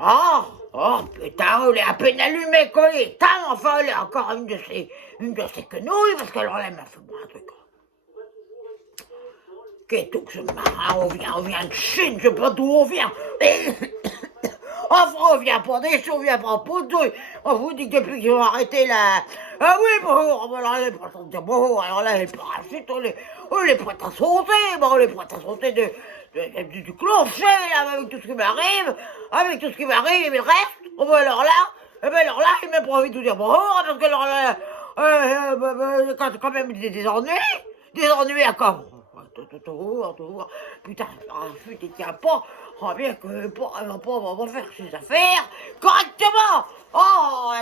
Oh, putain, elle est à peine allumée, collée. Tain, enfin, elle est encore une de ces quenouilles, parce qu'elle m'a fait boire un truc. Qu'est-ce que ce marin, on vient de Chine, je sais pas d'où on vient. Enfin, on vient pas des choses, on vient pas pour douille. On vous dit que depuis qu'ils ont arrêté la... Ah oui, bon, alors là, les prêts à sauter, bon, alors là, les parachutes, on les prête à sauter, bon, on les prête à sauter du clocher, là, avec tout ce qui m'arrive, et le reste, oh, ben alors là, il m'a pas envie de vous dire bonjour, parce que alors là, quand même des ennuis à quoi? Toujours, putain, le parachute, il tient pas, oh bien que, on va faire ses affaires correctement. Oh,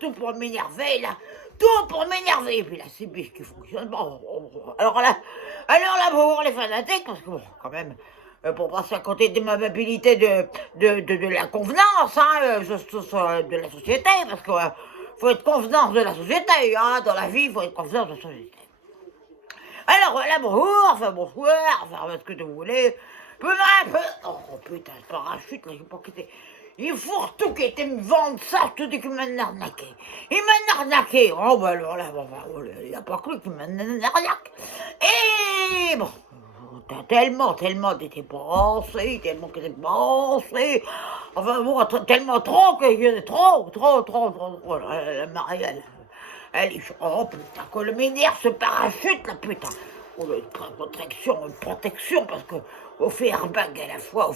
tout pour m'énerver, là, tout pour m'énerver, et puis la CB qui fonctionne pas. Alors là, pour les fanatiques, parce que bon, quand même, pour passer à côté de m'amabilité de la convenance, de la société, parce que faut être convenance de la société, hein, dans la vie, il faut être convenance de la société. Alors voilà, bonsoir, enfin, ce que vous voulez. Oh putain, le parachute, là, j'ai pas quitté. Il faut tout qui était me vendre ça, je te dis qu'il m'a arnaqué. Il m'a arnaqué. Oh bah alors là, il a pas cru qu'il m'a arnaqué. Et bon, tellement t'étais pensé, enfin bon, tellement trop que il y a trop, la Marielle. Elle est... Oh putain, que le m'énerve ce parachute là, putain. Oh, une protection, parce qu'on fait airbag à la fois,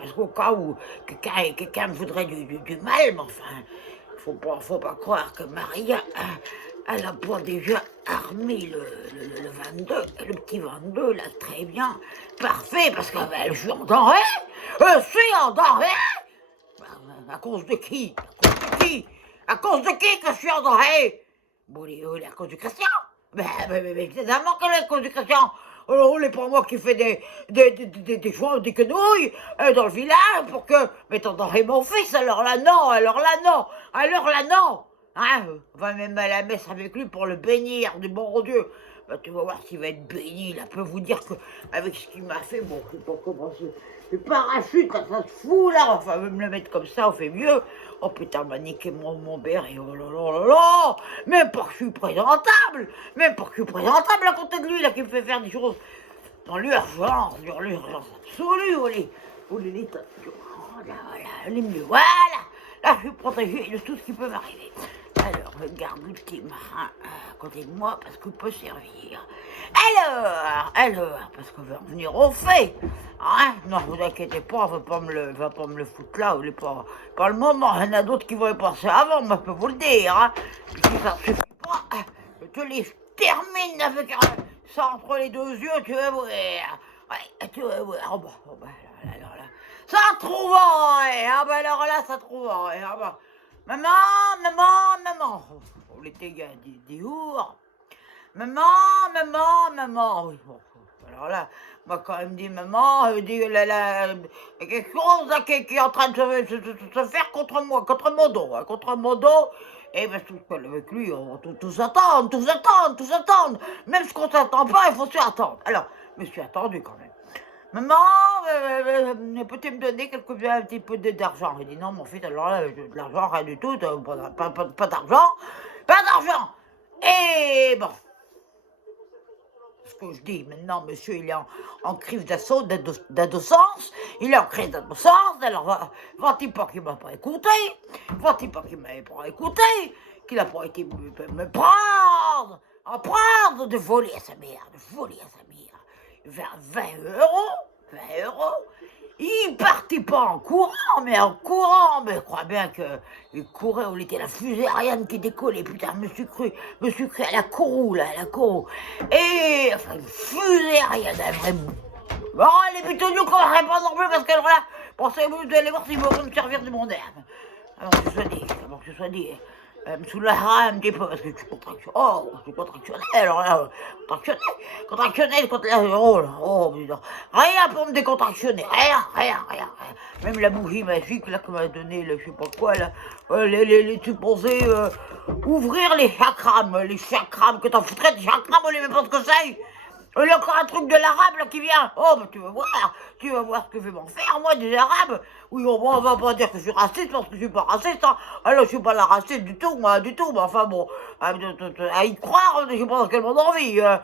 parce qu'au cas où quelqu'un me voudrait du mal, mais enfin, faut pas croire que Maria, elle a pas déjà armé le 22, le petit 22, là, très bien, parfait, parce qu'elle je suis en danger, à cause de qui? À cause de qui que je suis en danger? Bon, il est à cause du Christian. Mais évidemment qu'elle est à cause du Christian. Alors, c'est pas moi qui fais des joints, des quenouilles dans le village pour que... Mais t'entendrais mon fils, alors là, non. Hein, on va même à la messe avec lui pour le bénir du bon Dieu. Bah, tu vas voir s'il va être béni. Là, peut vous dire qu'avec ce qu'il m'a fait, bon, pour commencer, le parachute, là, ça se fout, là. Enfin, me le mettre comme ça, on fait mieux. Oh putain, m'a niqué mon béret. Oh là là. Même pas que je suis présentable à côté de lui, là, qui me fait faire des choses dans l'urgence absolue. Voilà. Là, je suis protégé de tout ce qui peut m'arriver. Alors, regarde le petit marin à côté de moi, parce qu'il peut servir. Alors, parce qu'on va revenir au fait. Hein? Non, vous inquiétez pas, va pas me le foutre là, il est pas le moment. Il y en a d'autres qui vont y passer avant, mais je peux vous le dire. Hein? Si ça suffit pas, je te les termine avec ça entre les deux yeux, tu vas voir. Ouais, tu vas voir. Oh bah, là. Ça trouverait. Ah bah alors là, ça trouverait. Ah bah. Maman. Oh, l'été, il y a des jours. Maman. Oui, bon. Alors là, moi, quand elle me dit maman, elle dit, il y a quelque chose là, qui est en train de se faire contre moi, contre mon dos. Et ben, tout seul avec lui, on va tous attendre. Même ce qu'on s'attend pas, il faut s'y attendre. Alors, je me suis attendu quand même. Maman, peux-tu me donner un petit peu d'argent? J'ai dit non, mon fils, alors là, de l'argent, rien du tout, pas d'argent. Et bon, ce que je dis maintenant, monsieur, il est en crise d'adolescence, alors va-t-il pas qu'il m'a pas écouté, qu'il n'a pas été me prendre, de voler à sa mère, 20 euros. Il partit pas en courant, mais je crois bien qu'il courait où il était la fusée Ariane qui décollait, putain, je me suis cru à la Kourou. Et, enfin, une fusée Ariane, vraiment. Bon, les pitonios qu'on va pas non plus, parce que voilà, vous allez voir s'ils vont me servir de mon herbe. Avant que ce soit dit. Me soulagera un petit peu parce que je suis contractionné. Oh, je suis contractionné. Alors là, contractionné contre la. Oh, putain. Rien pour me décontractionner. Rien. Même la bougie magique là qu'on m'a donné, je sais pas quoi là, les supposés ouvrir les chakrams, que t'en foutrais des chakrams, on ne sait même pas ce que c'est. Il y a encore un truc de l'arabe là qui vient. Oh, bah tu vas voir ce que je vais m'en faire, moi, des arabes. Oui, on va pas dire que je suis raciste parce que je suis pas raciste, hein. Alors, je suis pas la raciste du tout, moi, du tout. Mais enfin, bon, à y croire, je sais pas dans quel monde on vit. Et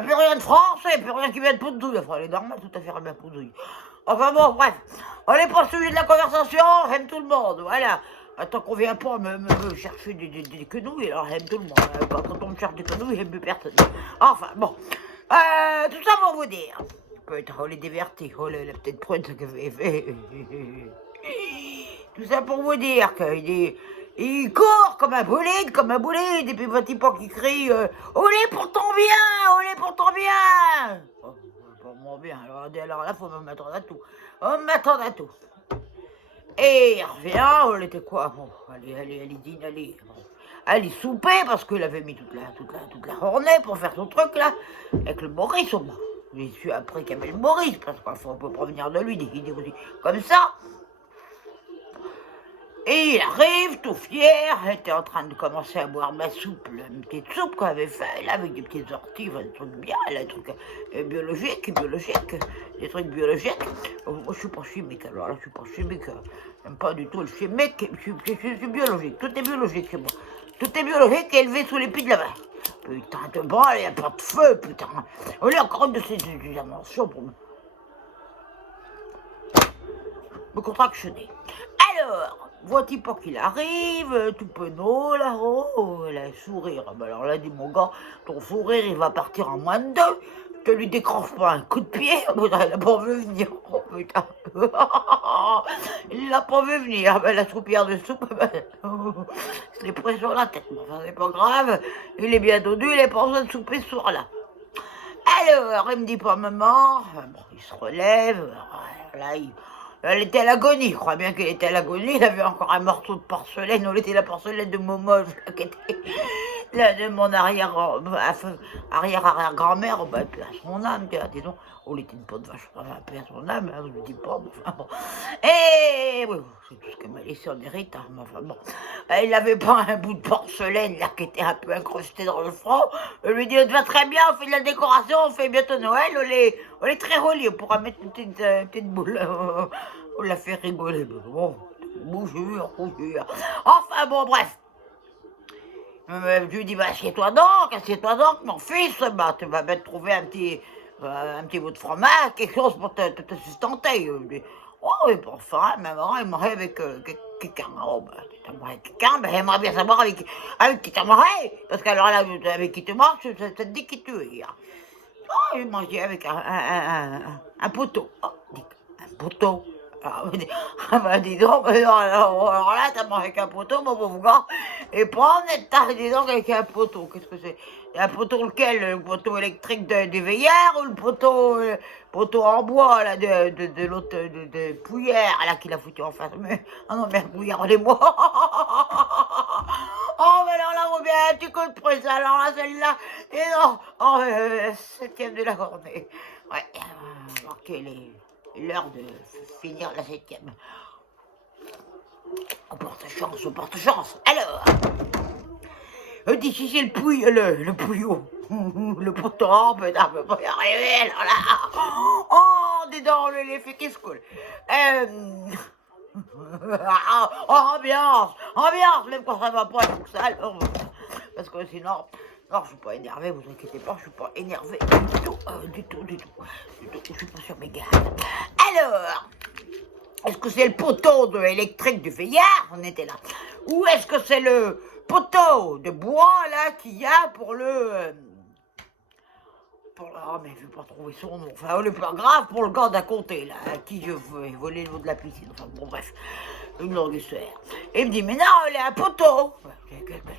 puis rien de français, puis rien qui vient de Poudouille. Enfin, elle est normale, tout à fait, bien Poudouille. Enfin, bon, bref. On est pas suivi de la conversation, j'aime tout le monde, voilà. Tant qu'on vient pas me chercher des quenouilles, alors j'aime tout le monde. Quand on me cherche des quenouilles, j'aime plus personne. Enfin, bon. Tout ça pour vous dire. Putain, on les divertit. Oh, la petite prune, ce que j'ai fait. Tout ça pour vous dire il court comme un bolide, et puis petit pas qui crie Olé pour ton bien, olé pour ton bien. Oh, pour mon bien, alors là, faut m'attendre à tout. On m'attend à tout. Et il revient, on était quoi? Bon, allez, dîne, allez. Bon. Allez souper, parce qu'il avait mis toute la journée pour faire son truc, là, avec le Maurice au moins. J'ai su après qu'il y avait le Maurice, parce qu'on peut provenir de lui, des idées aussi comme ça. Et il arrive, tout fier, j'étais en train de commencer à boire ma soupe, là, une petite soupe qu'on avait fait, là, avec des petites orties, des trucs bien, là, des trucs biologiques, des trucs biologiques. Moi, je suis pas chimique, alors là, je suis pas chimique, j'aime pas du tout le chimique, je suis biologique, tout est biologique chez moi. Tout est biologique et élevé sous les pieds de la main. Putain de bras, il n'y a pas de feu, putain. On est encore une de ces inventions pour me contractionner. Alors, vois-tu pas qu'il arrive, tout penaud, là, oh, là, sourire. Alors là, dit mon gars, ton sourire, il va partir en moins de deux. Je lui décroche pas un coup de pied, il l'a pas vu venir. Oh putain. Il l'a pas vu venir, la soupière de soupe, je l'ai pris sur la tête. Enfin, c'est pas grave, il est bien dodu, il n'a pas besoin de souper ce soir-là. Alors, il me dit pas maman, bon, il se relève, là, elle était à l'agonie, je crois bien qu'elle était à l'agonie, il avait encore un morceau de porcelaine, elle était la porcelaine de Momo, qui était là, de mon arrière-grand-mère, bah, puis à son âme, disons, elle était une peau de vache, puis à son âme, hein, je ne dis pas, mais enfin bon. Et oui, c'est tout ce qu'elle m'a laissé en héritage, mais enfin bon. Elle n'avait pas un bout de porcelaine, là, qui était un peu incrusté dans le front. Elle lui dit, on te va très bien, on fait de la décoration, on fait bientôt Noël, on est très reliés, on pourra mettre une petite boule. On l'a fait rigoler, mais bon, bouchure. Enfin bon, bref. Je lui dis, bah, assieds-toi donc, mon fils, bah, tu vas bien te trouver un petit bout de fromage, quelque chose pour te sustenter. Je dis, oh oui, pour ça, maman, il m'aurait avec quelqu'un. Oh, bah, tu t'aimerais avec quelqu'un, bah, j'aimerais bien savoir avec qui t'aimerais, parce qu'alors là, avec qui tu manges, ça te dit qui tu es. Oh, il mangeait avec un poteau. Oh, un poteau. Ah bah dis donc, alors là, t'as mangé avec un poteau, mon pauvre gars. Et pas en être tard, dis donc, avec un poteau. Qu'est-ce que c'est? Un poteau lequel? Le poteau électrique du veillard ou le poteau en bois, là, de l'autre, de Pouillère, là, qu'il a foutu en face? Mais, oh non, merde, Pouillère, allez-moi. Oh, mais alors là, on vient un petit coup de prise, alors là, celle-là, et non, oh, 7e de la journée. Ouais, marqué l'heure de finir la 7e. On porte chance. Alors, d'ici c'est le pouillot, le poteau, putain, je peux pas y arriver, là. Oh, dis donc, les filles qui se coulent. Ambiance, même quand ça va pas, il faut que ça aille. Parce que sinon, non, je suis pas énervé, vous inquiétez pas, je suis pas énervé du tout. Je suis pas sur mes gardes. Alors, est-ce que c'est le poteau électrique du veillard? On était là. Ou est-ce que c'est le poteau de bois, là, qu'il y a pour le... Oh, mais je vais pas trouver son nom. Enfin, le plus grave, pour le gars d'à côté, là, à qui je vais voler l'eau de la piscine. Enfin, bon, bref, une longue histoire. Et il me dit, mais non, il est un poteau.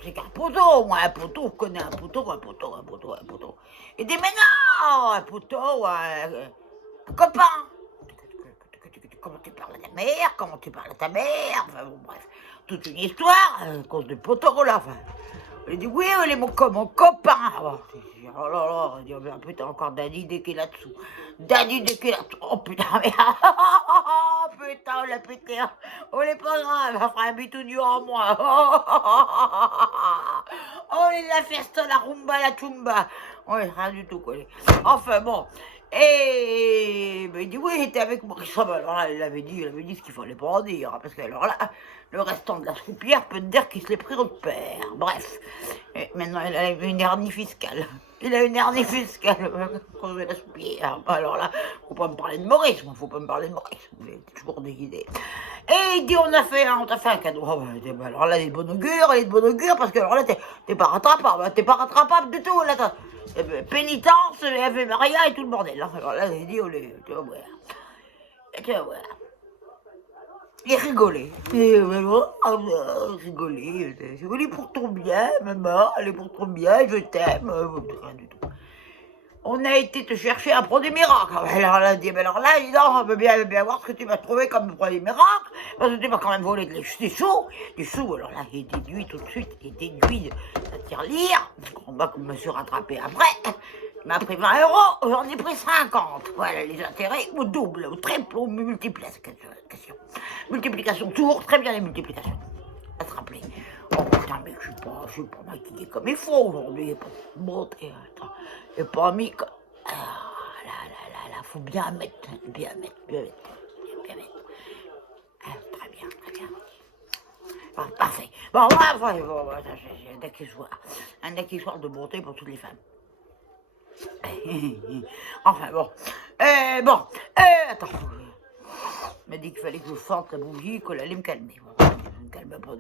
C'est qu'un poteau, moi, un poteau, je connais un poteau. Il dit, mais non, un poteau, un copain. Comment tu parles à ta mère, enfin, bon, bref, toute une histoire, à cause du poteau, là, enfin. Il dit, oui, il est mon copain. Oh là là, il dit, oh, putain, encore Daddy dès qu'il est là-dessous. Oh putain, mais... Oh putain, on l'a pété. Oh, il est pas grave, on fera un bitounion en moi. Oh, il l'a fait la rumba, la chumba. Ouais, rien du tout collé. Enfin bon. Et ben, il dit oui, j'étais avec Marissa. Ben, alors là, il avait dit ce qu'il fallait pas en dire. Hein, parce que alors là, le restant de la soupière peut te dire qu'il se l'est pris au père. Bref. Et maintenant, il a une hernie fiscale. Il a une hernie fiscale à cause de la soupière. Alors là, faut pas me parler de Maurice. Moi, faut pas me parler de Maurice. Vous avez toujours des idées. Et il dit on t'a fait un cadeau. Oh, ben, alors là, il est de bon augure, parce que alors là, t'es pas rattrapable. T'es pas rattrapable du tout. Là, pénitence, Ave Maria et tout le bordel. Hein. Alors là, j'ai dit, olé, tu vas voir. Tu vas voir. Il rigolait. Rigolé pour ton bien, maman, elle est pour ton bien, je t'aime. Rien du tout. On a été te chercher un produit miracle. Alors là, dit, alors là, dis donc, on veut bien voir ce que tu m'as trouvé comme produit miracle, parce que tu m'as quand même volé des sous. Alors là, il déduit tout de suite, il déduit la tirelire. On va me suis rattrapé après. Il m'a pris 20 €, j'en ai pris 50. Voilà, les intérêts au double, au triple, au multiplication. Multiplication, toujours très bien les multiplications. À se rappeler. Oh putain, mais je suis pas maquillée comme il faut aujourd'hui. Bon, et pas mis comme. Ah là, faut bien mettre. Ah, très bien. Bon, parfait. Bon, j'ai un acquisitoire de bonté pour toutes les femmes. Enfin bon. Attends. Il m'a dit qu'il fallait que je sente la bougie, qu'elle allait me calmer. Bon, je me calme pas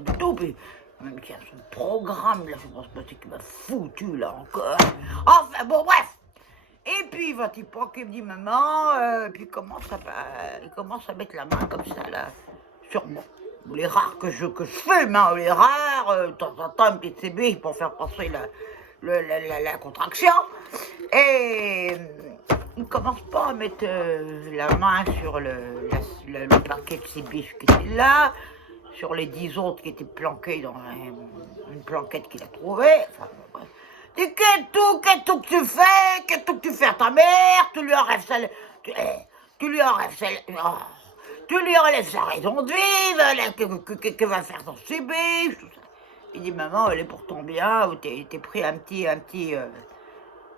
du tout. Puis, même qu'il y a son programme, là, je pense pas qu'il m'a foutu, là, encore. Enfin, bon, bref. Et puis, il va t'y pas qu'il me dit, maman, puis il commence à mettre la main comme ça, là, sur moi. Les rares que je fume, hein, les rares, de temps en temps, une petite CB pour faire passer la contraction. Et il commence pas à mettre la main sur le paquet de ces biches qui étaient là, sur les 10 autres qui étaient planqués dans une planquette qu'il a trouvée. Enfin, bon, bref. Et qu'est-ce que tu fais? Qu'est-ce que tu fais à ta mère? Tu lui enlèves sa raison de vivre, qu'elle va faire dans ses biches, tout ça. Il dit, maman, elle est pour ton bien, t'es pris un petit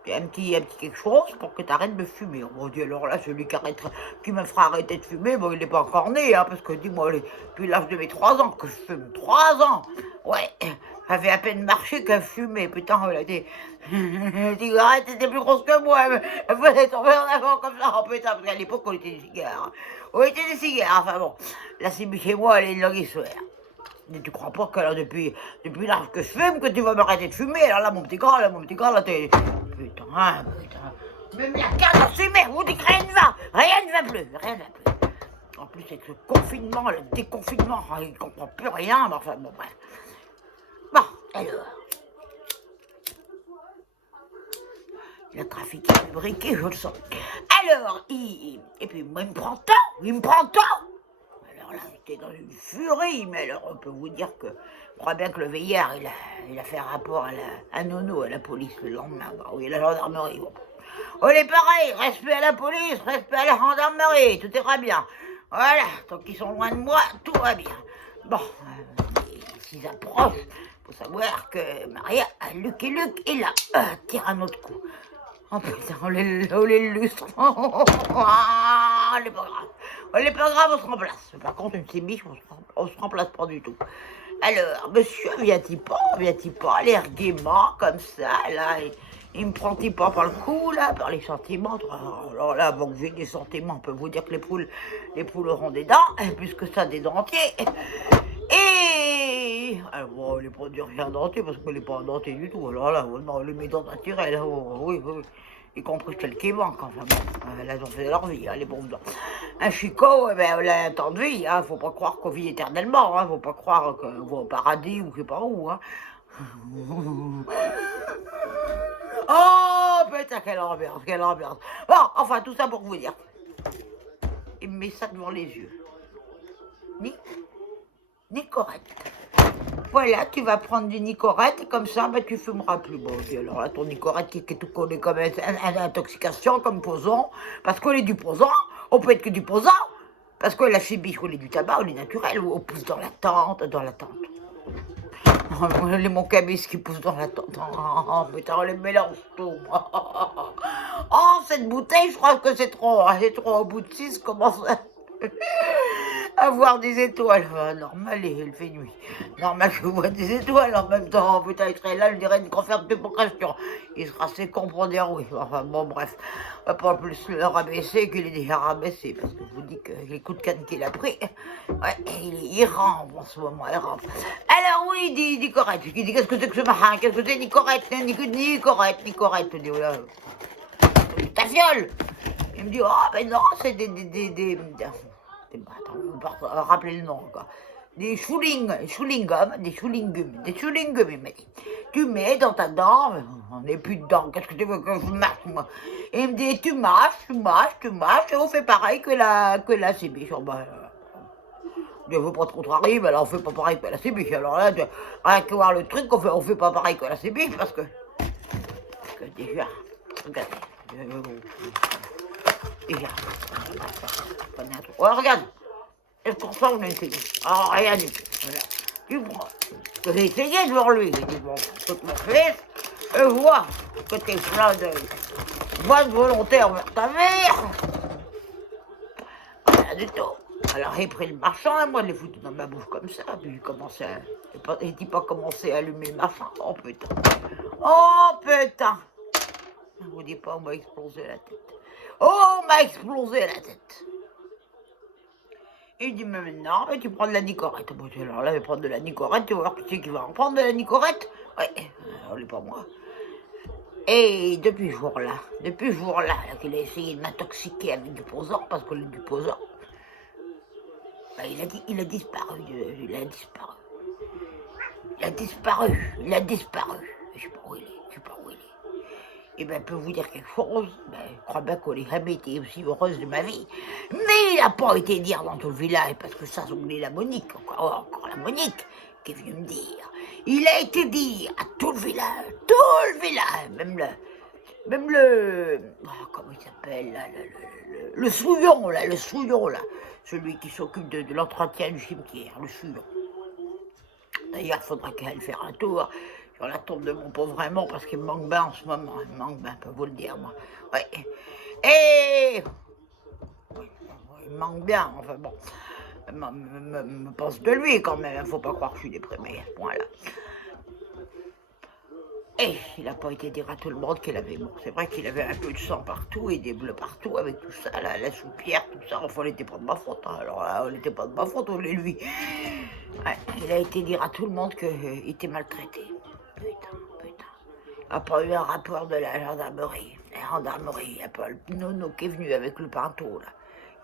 quelque chose pour que tu arrêtes de fumer. Mon Dieu, alors là, celui qui me fera arrêter de fumer, bon, il n'est pas encore né, hein, parce que dis-moi, depuis l'âge de mes 3 ans que je fume. 3 ans. Ouais, ça fait à peine marcher qu'elle fumait. Putain, elle a des cigarettes, c'était plus grosse que moi. Elle faisait tomber en avant comme ça. Oh putain, parce qu'à l'époque, on était des cigares. Enfin bon, là, c'est chez moi, elle est une longue histoire. Mais tu crois pas que là, depuis l'âge que je fume, que tu vas m'arrêter de fumer? Alors là, mon petit gars, là, t'es... Putain. Même la carte à fumer, vous dites que rien ne va plus. En plus, avec ce confinement, le déconfinement, il ne comprend plus rien, mais enfin, bon, bref. Bon, alors... Le trafic est fabriqué, je le sens. Alors, et puis, moi, il me prend temps. Alors là, j'étais dans une furie, mais alors on peut vous dire que je crois bien que le veillard, il a fait rapport à Nono, à la police le lendemain. Bah oui, la gendarmerie. Bon. On est pareil, respect à la police, respect à la gendarmerie, tout ira bien. Voilà, tant qu'ils sont loin de moi, tout va bien. Bon, s'ils approchent, il faut savoir que Maria, Luc est là. Tire un autre coup. Oh putain, on les lustre. Elle est pas grave, on se remplace. Par contre, une sébiche, on se remplace pas du tout. Alors, monsieur, vient-il pas, l'air gaiement, comme ça, là, il me prend-il pas par le cou, là, par les sentiments. Alors là, bon, j'ai des sentiments, on peut vous dire que les poules auront des dents, puisque ça, des dentiers. Et... Alors, bon, les produits rien dentés, parce qu'elle n'est pas dentée du tout. Alors là, non, les mes dents naturelles, oui. Y compris celles qui manquent, enfin bon, elles ont fait leur vie, hein, les pauvres dents. Un chicot, elle a un temps de vie, hein, faut pas croire qu'on vit éternellement, hein, faut pas croire qu'on va au paradis ou je sais pas où, hein. Oh, putain, quelle ambiance. Bon, enfin, tout ça pour vous dire. Il me met ça devant les yeux. Nicorette. Voilà, tu vas prendre du Nicorette et comme ça, tu fumeras plus. Bon, alors là, ton Nicorette qui est tout collé comme une intoxication, comme posant, parce qu'on est du posant, on peut être que du posant, parce que la chibiche, on est du tabac, on est naturel, on pousse dans la tente. mon cabis qui pousse dans la tente. Oh, putain, on les mélange tout. Oh, cette bouteille, je crois que c'est trop. Au bout de 6, commence à voir des étoiles. Normal, il fait nuit. Normal, je vois des étoiles en même temps. Putain, il serait là, je dirais une conférence de question. Il sera assez con pour dire oui. Enfin, bon, bref. Pas plus le rabaisser qu'il est déjà rabaissé. Parce que je vous dis que les coups de canne qu'il a pris, ouais, il rampe en ce moment, il rampe. Alors oui, dit correct. Il dit qu'est-ce que c'est que ce machin? Qu'est-ce que c'est ni correct? Ni correct. Je dis, voilà. Ta fiole! Il me dit, oh, ben non, c'est des attends, rappelez le nom, quoi. Des chewing-gum, il m'a dit. Tu mets dans ta dent, on n'est plus dedans, qu'est-ce que tu veux que je mâche, moi? Et il me dit, tu mâches, et on fait pareil que la cibiche. Je veux pas te contrarier, mais alors on fait pas pareil que la cibiche. Alors là, rien que voir le truc, on fait pas pareil que la cibiche, parce que déjà, regardez, déjà, ouais, regarde. Est-ce qu'on sent une intelligence? Oh, rien du tout. Voilà. Tu prends. J'ai essayé devant lui. J'ai dit, bon, toute ma fesse, et vois que t'es plein de bonne volonté envers ta mère. Rien du tout. Alors, j'ai pris le marchand, et moi, je l'ai foutu dans ma bouche comme ça, puis j'ai commencé à... J'ai pas commencé à allumer le marchand. Oh, putain. Oh, putain. Je vous dis pas, on m'a explosé la tête. Oh, on m'a explosé la tête. Il dit, mais maintenant, tu prends de la nicorette. Bon, alors là, je vais prendre de la nicorette, tu vas voir qui c'est qui va en prendre de la nicorette. Ouais, n'est pas moi. Et depuis ce jour-là, qu'il a essayé de m'intoxiquer avec du posant, parce que le du posant, bah, il a disparu. Il a disparu. Je sais pas où il est. Et ben, je peux vous dire quelque chose, ben, je crois bien qu'on n'ait jamais été aussi heureuse de ma vie. Mais il n'a pas été dire dans tout le village, parce que ça, c'est la Monique, encore la Monique, qui est venue me dire. Il a été dire à tout le village, même le, comment il s'appelle, là, le souillon, là, celui qui s'occupe de l'entretien du cimetière, le souillon. D'ailleurs, il faudra qu'elle fasse un tour sur la tombe de mon pauvre Raymond, parce qu'il me manque bien en ce moment. Il me manque bien, je peux vous le dire, moi. Ouais. Et... il me manque bien, enfin bon. Me pense de lui, quand même. Il ne faut pas croire que je suis déprimée à ce point-là. Et il n'a pas été dire à tout le monde qu'il avait... Bon, c'est vrai qu'il avait un peu de sang partout et des bleus partout avec tout ça, là, la soupière, tout ça. Enfin, on n'était pas de ma faute. Hein. Alors là, on n'était pas de ma faute, on est lui. Ouais, il a été dire à tout le monde qu'il était maltraité. Putain. Il n'a pas eu un rapport de la gendarmerie. La gendarmerie, il n'y a pas le nono qui est venu avec le pinceau, là.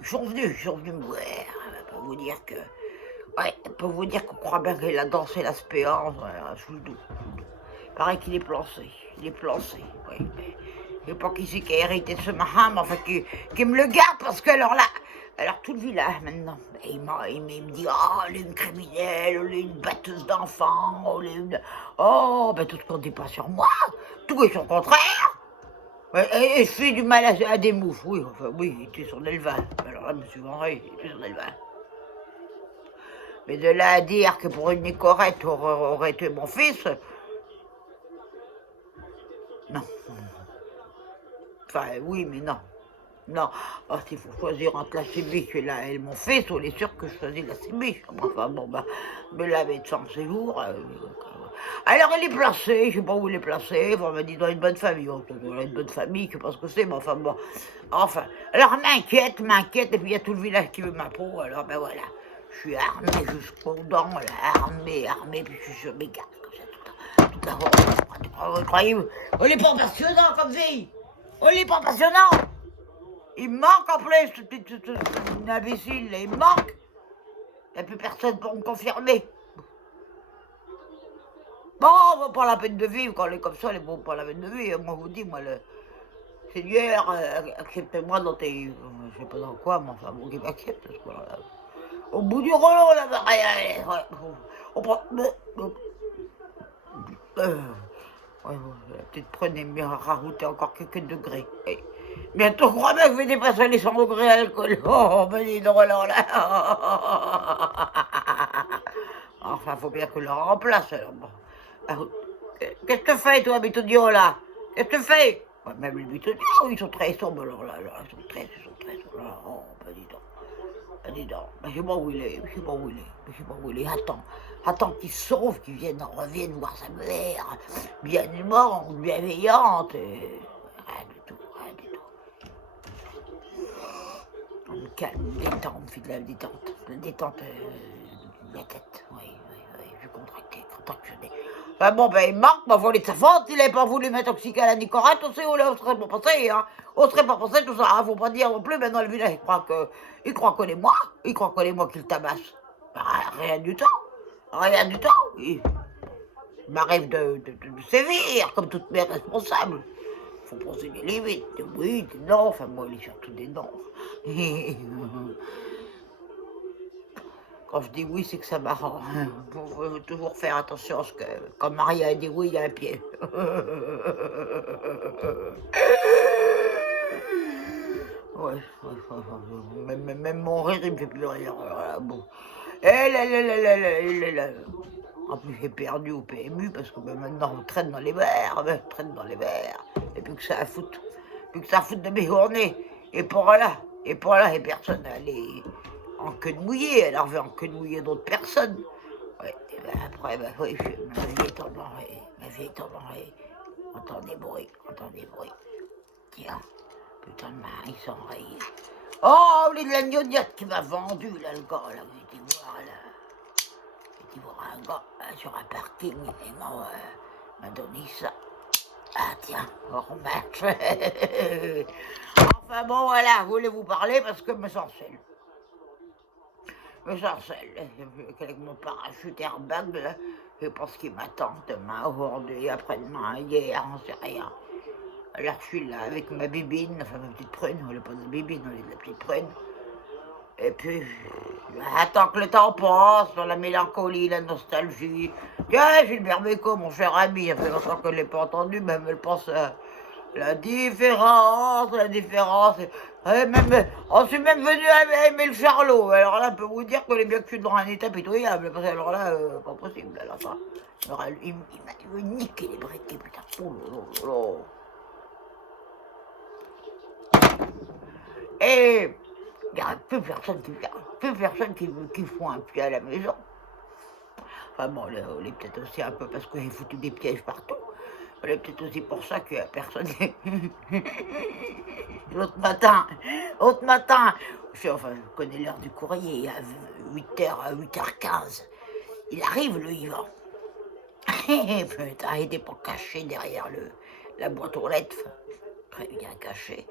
Ils sont venus me voir. Pour vous dire que... Ouais, pour vous dire qu'on croit bien qu'il a dansé la spéance sous le dos. Pareil qu'il est plancé. Oui. Mais je sais pas qui c'est qui a hérité de ce machin, mais enfin qui me le garde, parce que alors là... Alors tout le village maintenant, il me dit, oh, elle est une criminelle, elle est une batteuse d'enfants, oh, ben tout ce qu'on dit pas sur moi, tout est son contraire. Et je fais du mal à des mouches, oui, enfin oui, il était sur l'élevage. Alors là, je me suis vengé, il était sur l'élevage. Mais de là à dire que pour une nicorette aurait été mon fils, non. Enfin oui, mais non. Non, oh, s'il faut choisir entre la cibiche et mon fils, on est sûr que je choisis la cibiche. Enfin bon, ben, me laver de 100 séjours. Alors elle est placée, je sais pas où elle est placée, on m'a dit dans une bonne famille. Dans une bonne famille, je sais pas ce que c'est, mais enfin bon. Enfin, alors m'inquiète, et puis il y a tout le village qui veut ma peau, alors ben voilà. Je suis armée jusqu'aux dents, là, armée, puis je suis sur mes gardes, comme ça, toute la journée. Croyez-vous, on n'est pas passionnant comme fille. On n'est pas passionnant. Il me manque en plus, une imbécile, il me manque. Il n'y a plus personne pour me confirmer. Bon, on vaut pas la peine de vivre quand on est comme ça, les vaut pas la peine de vivre. Moi, je vous dis, moi, le Seigneur, acceptez-moi dans tes... je sais pas dans quoi, mais enfin, bon, qu'il m'accepte. Au bout du rouleau, là, on prend... peut-être prenez bien à rajouter encore quelques degrés. Et bientôt, je crois bien que je vais dépasser les 100 degrés d'alcool. Oh, ben dis donc, alors là. Enfin, faut bien que je le remplace, alors bon. Ah, qu'est-ce que tu fais, toi, Bitonio, là? Qu'est-ce que tu fais? Ouais, même les Bitonio, ils sont très sombres, alors là, ils sont très sombres, là. Oh, ben dis donc. Ben dis donc. Ben, je sais pas où il est, je sais pas où il est, je sais pas où il est. Attends qu'il se sauve, qu'il revienne voir sa mère, bien aimante, bienveillante. Rien du tout, rien du tout. On me calme, détente, on fait de la détente de la tête, oui, je contractionné. Ben bon, ben il manque, ma volée de sa faute, il n'avait pas voulu m'intoxiquer à la nicorette, on sait où on serait pas passé, hein. On serait pas passé tout ça, hein. Faut pas dire non plus, maintenant le vilain, il croit qu'on est moi, qui le tabasse. Ben, rien du tout, il m'arrive de sévir, comme toute mère responsable. Faut poser des limites, des oui, des non, enfin moi, il est surtout des non. Quand je dis oui, c'est que ça m'arrange. Il faut toujours faire attention à ce que, quand Maria a dit oui, il y a un pied. Ouais, même mon rire, il me fait plus rire. Voilà, bon. Et là. En plus, j'ai perdu au PMU parce que maintenant, on traîne dans les verres, Et puis que ça a foutre. De mes journées. Et pour là, et personne n'allait en queue de mouillé. Elle arrivait en queue de mouillé d'autres personnes. Ouais, et ben après, oui, ma vie est embarrée. Entends des bruits. Tiens, putain de main, ils s'enrayent. Oh, les de la gnognotte qui m'a vendu, là, le gars, là, j'ai dit voir un gars sur un parking, et m'a donné ça. Ah tiens, on remarche. Enfin bon, voilà, je voulais vous parler parce que me sorcelle. Avec mon parachute airbag, là, je pense qu'il m'attend demain, aujourd'hui, après-demain, hier, on sait rien. Alors je suis là avec ma bibine, enfin ma petite prune, on n'est pas de la bibine, on est de la petite prune. Et puis, attends que le temps passe, dans la mélancolie, la nostalgie. Tiens, Gilbert Bécaud, mon cher ami, ça fait longtemps que je ne l'ai pas entendu, même elle pense la différence. On s'est même venu à aimer le Charlot. Alors là, je peux vous dire que les bien que je suis dans un état pitoyable. Parce que alors là, pas possible. Alors, ça. Alors, il m'a niqué les briquets, putain. Oh là là. Et il n'y a plus personne qui font un pied à la maison. Enfin bon, on est peut-être aussi un peu parce que j'ai foutu des pièges partout. On est peut-être aussi pour ça qu'il n'y a personne. L'autre matin, je connais l'heure du courrier, à 8h15. Il arrive, le Yvan. Putain, il n'était pas caché derrière la boîte aux lettres. Très bien caché.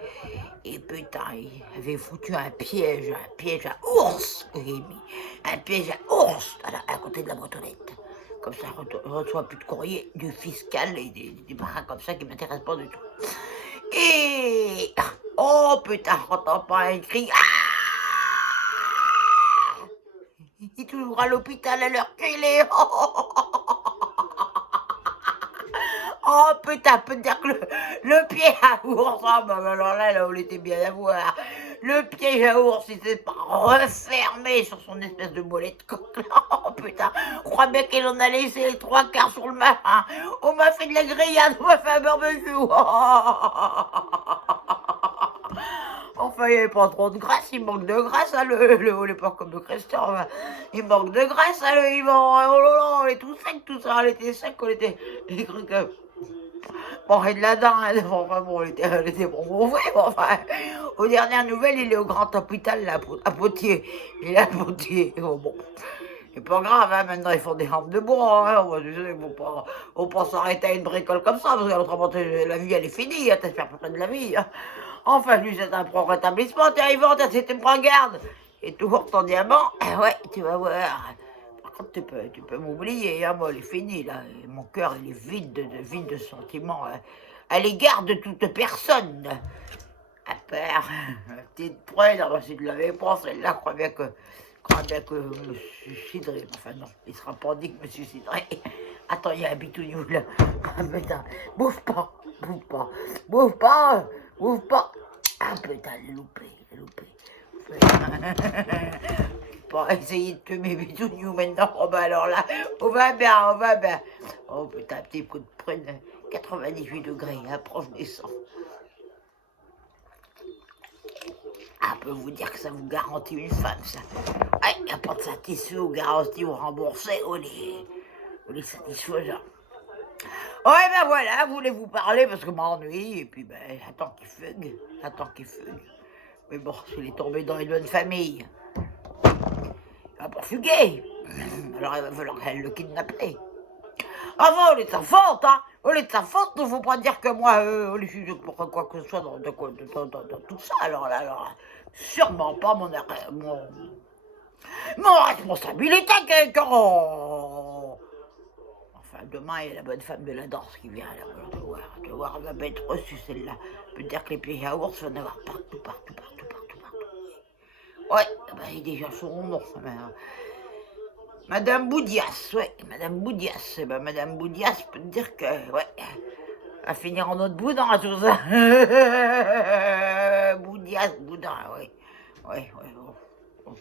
Et putain, il avait foutu un piège à ours que j'ai mis. Un piège à ours à côté de la boîte aux lettres. Comme ça, je ne reçois plus de courrier du fiscal et des baraques comme ça qui ne m'intéressent pas du tout. Et... oh putain, j'entends pas un cri. Il est toujours à l'hôpital à l'heure qu'il est. Oh putain, peut dire que le pied à ours, alors là, on était bien à voir. Le piège à ours, il s'est pas refermé sur son espèce de molette coque. Oh putain, je crois bien qu'il en a laissé les 3/4 sur le marin. On m'a fait de la grillade, on m'a fait un barbecue. Enfin, il n'y avait pas trop de graisse, il manque de graisse, hein, on n'est pas comme le Christian, il manque de graisse, hein, le Yvan, oh là là, on est tout sec, tout ça, on était sec, on était cru que... Bon, et de la dent, hein, enfin bon, on était bon gonflé, enfin, aux dernières nouvelles, il est au grand hôpital, là, à Poitiers, il est à Poitiers, oh, bon. C'est pas grave, hein, maintenant ils font des rampes de bois, hein, ils vont pas s'arrêter à une bricole comme ça, parce qu'autrement la vie elle est finie, hein, t'espères pas de la vie. Hein. Enfin, lui c'est un propre rétablissement, tiens Yvan, c'était me prends garde. Et toujours ton diamant, ouais, tu vas voir. Par contre, tu peux m'oublier, hein, moi, il est fini, là. Et mon cœur, il est vide de sentiments à l'égard de toute personne. À part la petite prenne, alors si tu l'avais pas, celle-là, je crois bien que je me suiciderai. Enfin non, il sera pas dit que je me suiciderai. Attends, il y a un bitouillou là. Ah putain, bouffe pas. Ah putain, j'ai loupé. pas essayer de tuer mes bitounious maintenant. Oh bah alors là, on va bien, on va bien. Oh putain, petit coup de prune, 98 degrés, approche des 100. Ah, je peux vous dire que ça vous garantit une femme, ça. Il n'y a pas de satisfait ou garantie ou remboursé, on est satisfaisant. Ouais, ben voilà, voulez vous parler parce que m'ennuie, et puis ben, j'attends qu'il fugue, Mais bon, il est tombé dans une bonne famille. Il va pas fuguer. Alors il va falloir qu'elle le kidnapper. Enfin, on est de sa faute, hein. On est de sa faute, il ne faut pas dire que moi, on est jugé pour quoi que ce soit dans tout ça. Alors là, sûrement pas mon responsabilité, quelqu'un. Enfin, demain, il y a la bonne femme de la danse qui vient. Alors, tu vas voir, elle va pas être reçue, celle-là. Je peux te dire que les pieds yaourts, il va en avoir partout. Ouais, ben, il est déjà son nom. Madame Boudias, ouais, Madame Boudias. Ben, Madame Boudias, je peux te dire que, ouais, à finir en autre boudin, tout ça. Boudin, ouais. Bon.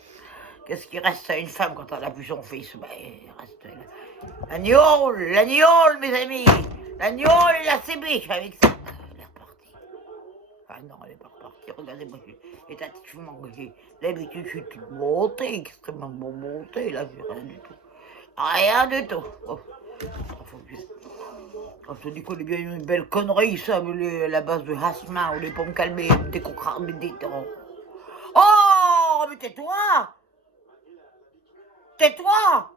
Qu'est-ce qui reste à une femme quand elle a vu son fils? Ben, il reste l'agneau, mes amis. L'agneau et la sébiche avec ça. Elle est repartie. Ah non, elle n'est pas repartie. Regardez-moi, étativement, d'habitude, je suis toute montée, extrêmement montée. Là, j'ai rien du tout. Rien du tout. Oh. On se dit qu'on est bien une belle connerie, ça, la base de Hasma, on est pour me calmer, dès qu'on crame des dents. Oh, mais tais-toi! Tais-toi!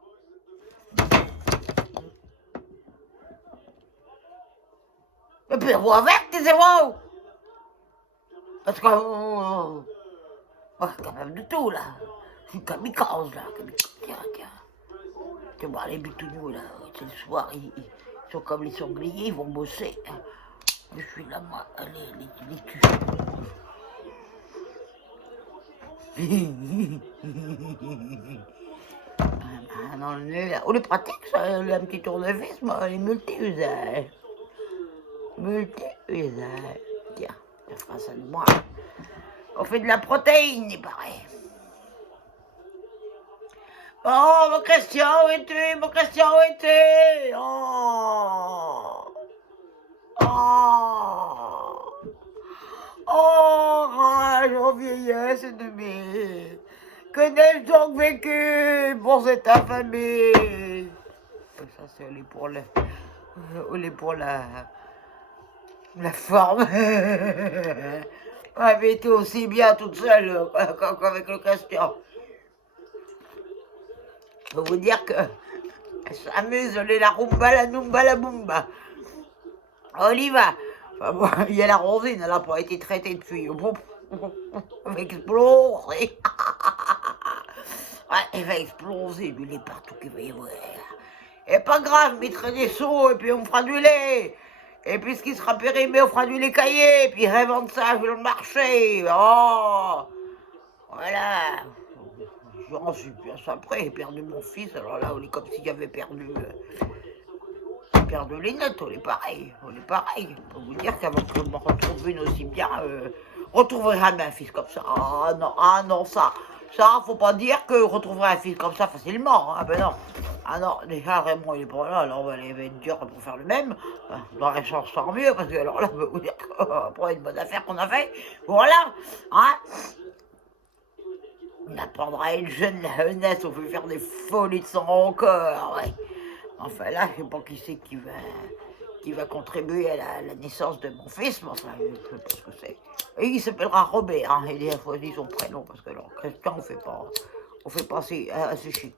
Mais puis, vous avec, taisez-vous! Parce que... ouais, quand même de tout, là. Je suis kamikaze, là. Tiens. Tu vois, les bitounious, là, c'est le soir, ils sont comme les sangliers, ils vont bosser. Hein. Je suis là, moi, les tue. Dans le nez, là. Oh, les pratiques, ça, un petit tournevis, moi, les multi-usages. Tiens, ça fera ça de moi. On fait de la protéine, il paraît. Oh, mon Christian, où es-tu? J'en vieillesse de mes... Que n'ai-je donc vécu pour cette infamie? Ça, c'est pour la forme. Elle avait été aussi bien toute seule qu'avec le Christian. Je peux vous dire que elle s'amuse, la rumba, la numba, la bumba. On y va. Enfin, bon, il y a la rosine, elle n'a pas été traitée depuis. Elle va exploser. Ouais, elle va exploser, lui, il est partout qu'il va y avoir. Et pas grave, je mettrai des seaux et puis on fera du lait. Et puis ce qui sera périmé, on fera du lait caillé. Et puis revendre ça sur le marché. Oh, voilà. J'en suis bien après, j'ai perdu mon fils. Alors là, on est comme si j'avais perdu les notes, on est pareil. Je peux vous dire qu'avant que je me retrouve une aussi bien, retrouverai jamais un fils comme ça. Ah non, ça, faut pas dire que je retrouverai un fils comme ça facilement. Ah ben non. Ah non, déjà Raymond il est pas là, alors il va être dur pour faire le même. Dans les chances tant mieux, parce que alors là, je peux vous dire qu'après une bonne affaire qu'on a fait, voilà, hein. On apprendra une jeune la jeunesse, on peut faire des folies de son encore, ouais. Enfin là, je sais pas qui c'est qui va contribuer à la naissance de mon fils, mais enfin, je sais pas ce que c'est. Et il s'appellera Robert, hein, il a choisi son prénom, parce que alors, Christian, on fait pas assez chic.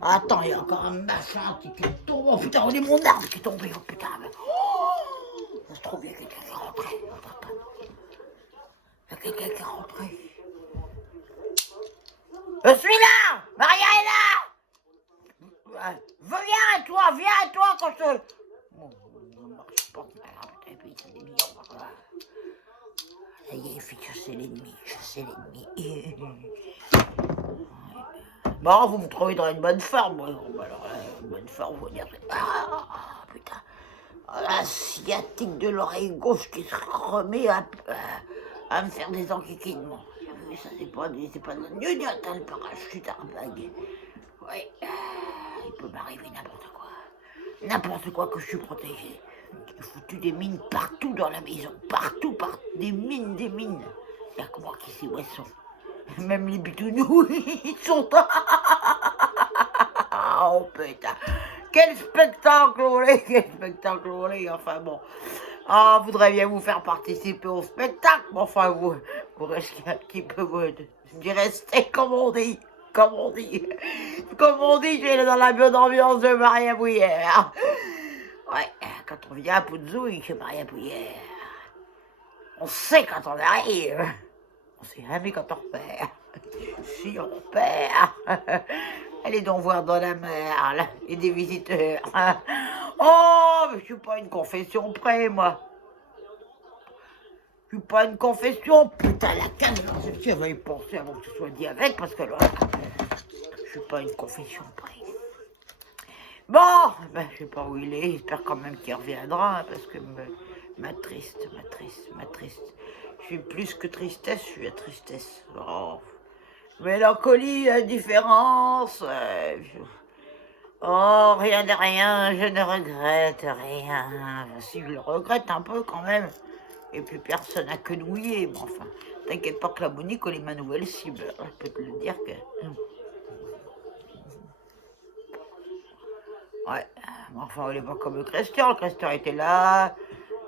Attends, il y a encore un machin qui tombe, oh putain, on est mon arbre qui est tombé, oh putain. Oh, ça se trouve, il y a quelqu'un qui est rentré. Il y a quelqu'un qui est rentré. Je suis là! Maria est là! Viens à toi quand je... Bon, on marche pas, et puis c'est des millions. Ça y est, je sais l'ennemi. Bon, vous me trouvez dans une bonne forme. Bon, alors là, une bonne forme, vous dire... Ah, putain. La sciatique de l'oreille gauche qui se remet à me faire des enquiquinements. vu, ça c'est pas de la gnognotte, hein, le parachute airbag. Ouais, il peut m'arriver n'importe quoi. N'importe quoi que je suis protégé. J'ai foutu des mines partout dans la maison. Partout. Des mines. Y'a que moi qui sais où elles sont. Même les bitounous, ils sont... Oh putain. Quel spectacle, enfin bon. Ah, voudrais bien vous faire participer au spectacle, mais enfin, vous restez un petit peu, d'y rester, comme on dit, je vais dans la bonne ambiance de Maria Bouillère. Ouais, quand on vient à Poutzouille chez Maria Bouillère, on sait quand on arrive, on sait jamais quand on repart. Si on repart, allez donc voir dans la mer, là, et des visiteurs. Oh, mais je suis pas une confession près, moi. Je suis pas une confession, putain, la canne, je vais y penser avant que ce soit dit avec, parce que là, je suis pas une confession près. Bon, ben, je sais pas où il est, j'espère quand même qu'il reviendra, hein, parce que ma triste. Je suis plus que tristesse, je suis à tristesse. Oh, mélancolie, indifférence. Oh, rien de rien, je ne regrette rien. Si, je le regrette un peu quand même. Et puis personne n'a que nouillé, mais enfin, t'inquiète pas que la Monique, elle est ma nouvelle cible. Je peux te le dire que... Ouais, mais enfin, elle est pas comme le Christian. Le Christian était là,